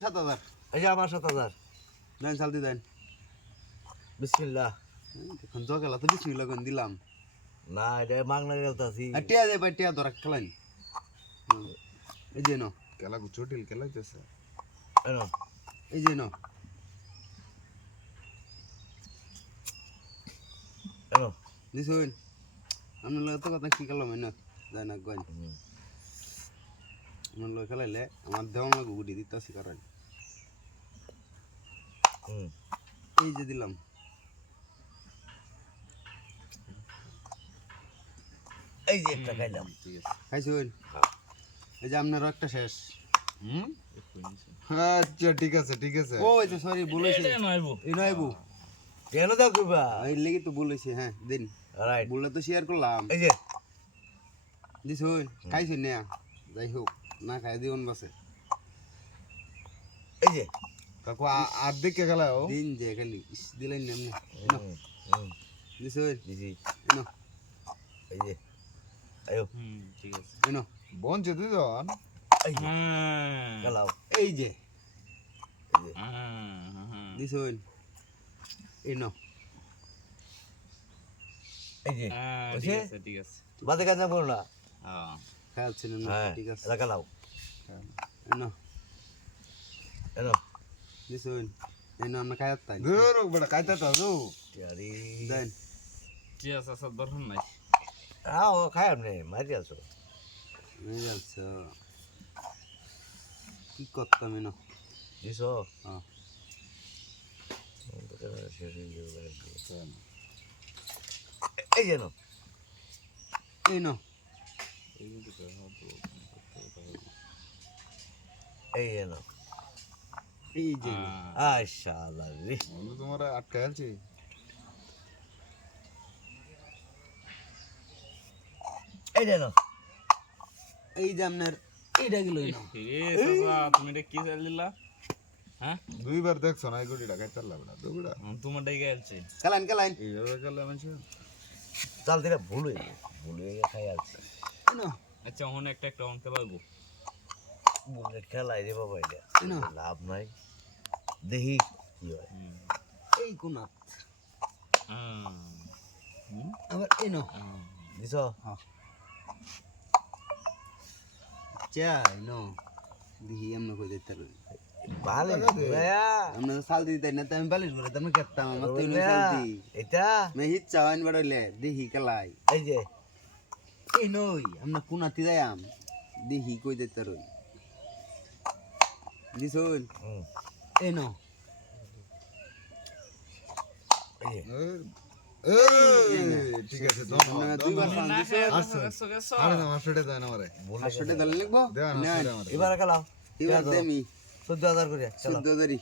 সাত হাজার এই যে আমার সাত হাজার দেন চালতি দেন। বিসমিল্লাহ। এখন জগালা তো বেশি লগন দিলাম। না এটা মাংনা গেলতাছি টিয়া দে ভাই টিয়া ধরা খেলাইন এই যে নো। খেলা জটিল খেলা হইতেছে এনো এই যে নো। এনো দিছুন। আপনার লগে তো কথা কি খেলাম না যায় না গন লগে খেলাইলে আমার দেওয়া লাগু গুটি দিতেছি কারণ। এই যে দিলাম। এই যে একটা খাইলাম। খাইছুন হ্যাঁ। এই যে আপনার একটা শেষ। আচ্ছা ঠিক আছে ঠিক আছে। ও এই তো সরি বলেছি এই নয়বু কেন দাও কইবা? এই লেগে তো বলেছি হ্যাঁ দিন। রাইট বললে তো শেয়ার করলাম। এই যে। দিছুন খাইছুন না যাই হোক। না খাই দিউন বাসে। এই যে কাকু আ- আর দিকে খেলা ও? দিন যে খালি দিলেন না এমনি। হুম, হুম, দিছি এনো এই যে আয়ো। এনো বঞ্চে দুজন এই যে গেলাও এই যে এই যে। দিছুন এনো এই যে ঠিক আছে ঠিক আছে। বাদে কাজ না করো না। হ্যাঁ খেয়ালছেন না হ্যাঁ ঠিক আছে। এটা গেলাও এনো এনো দিছুন এনো আমরা খাই তাই। দূর বড় কাইতা তো দু টিয়ারি দেন। ঠিক আছে আসার দরকার নাই। হ্যাঁ ও খাই আপনি মারি আছো এই যাচ্ছে কি করতাম এনো দিছো? হ্যাঁ এই যে নো এনো এই যে এই যে আশাআল্লাহ রে বন্ধু তোমার আটকা আছি এই যে নো এই যে আপনার এইটা গেল তুমি এটা কি চাল দিলা হ্যাঁ? দুইবার দেখছ না এই লাগবে না দুগুড়া তোমার এইভাবে চাল দিলে ভুল হয়ে গেছে ভুল হয়ে গেছে খাই আছে এনো আচ্ছা ওখান একটা একটা অন খেলাবো বুলেট খেলাই রে বাবা এটা না। লাভ নাই। দেখি কি হয়। এই কোনা হ্যাঁ আবার এনো দিছ? চা এনো দেখি আমরা কই দিতে পারবেন ভালো ভাইয়া। আমরা তো সাল দিতে না তো আমি বালিশ করে তুমি কেতাম আমার তো এনো সাল দি। এটা? মে হিট চাওয়ান বাড়াইলে দেখি খেলাই। এই যে এই নই আমরা কোনাতে যাইম দেখি কই রই? দিছুন এই এই ঠিক আছে না না এবার এবার দেমি। চোদ্দ হাজার করে চোদ্দ হাজারই।